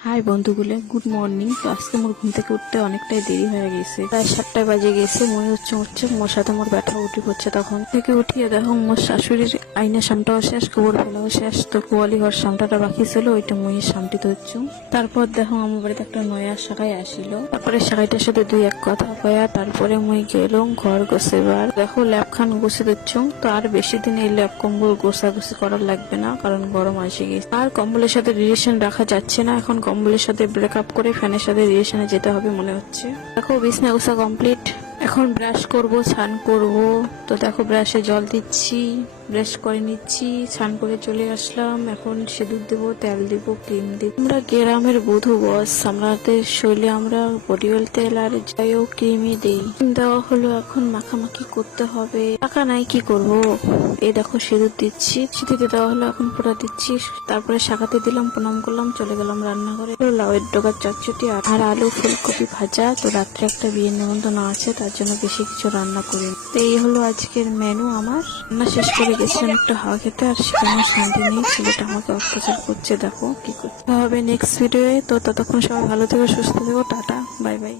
High বন্ধুগুলো, good morning. তো আজকে মোর ঘুম থেকে উঠতে অনেকটাই দেরি হয়ে গেছে, প্রায় 7টা বাজে গেছে। মনে উঠছে মোর সাথে মোর ব্যথা উঠি পড়ছে। তখন থেকে উঠিয়ে দেখো মোর শাশুড়ির আইনের সামটাও শেষ, গোবর ফেলাও শেষ। তো গোয়ালি ঘর সামটাটা বাকি ছিল, ওইটা মুই সামটি ধরছু। তারপর দেখো আমার বাড়িতে একটা নয়া শাখাই আসিল। তারপরে শাখাইটার সাথে দুই এক কথা কয়া তারপরে মুই গেলাম ঘর গোছেবার। দেখো ল্যাব খান গোছে দিচ্ছু। তো আর বেশি দিন এই ল্যাব কম্বল গোছাগুছি করার লাগবে না, কারণ গরম আসে গেছে। আর কম্বলের সাথে রিলেশন রাখা যাচ্ছে না, এখন কম্বলের সাথে ব্রেকআপ করে ফ্যানের সাথে রিলেশনে যেতে হবে মনে হচ্ছে। দেখো বিছনা গোছা কমপ্লিট, এখন ব্রাশ করব, স্নান করব। তো দেখো ব্রাশে জল দিচ্ছি, ব্রাশ করে নিচ্ছি, স্নান করে চলে আসলাম। এখন সিঁদুর দেবো, তেল দিব, ক্রিম দিব। আমরা গ্রামের বধূ বস, আমাদের শরীরে আমরা বডি অয়েল তেল আর যাইও ক্রিমই দিই। দেওয়া হলো, এখন মাখামাখি করতে হবে। টাকা নাই, কি করব। এই দেখো সিঁদুর দিচ্ছি, সিঁদুর দেওয়া হলো, এখন ফোঁটা দিচ্ছি। তারপরে শাখাতে দিলাম, প্রণাম করলাম, চলে গেলাম রান্নাঘরে। লাউয়ের ডগার চচ্চটি আর আলু ফুলকপি ভাজা। তো রাত্রে একটা বিয়ের নিমন্ত্রণ আছে, তার জন্য বেশি কিছু রান্না করি। তো এই হলো আজকের মেনু আমার। রান্না শেষ করে গেছিলাম একটা হাওয়া খেতে, আর সেখানে শান্তি নেই, ছেলেটা আমাকে অত্যাচার করছে। দেখো কি করতে হবে নেক্সট ভিডিওয়ে। তো ততক্ষণ সবাই ভালো থেকো, সুস্থ থেকো, টাটা, বাই বাই।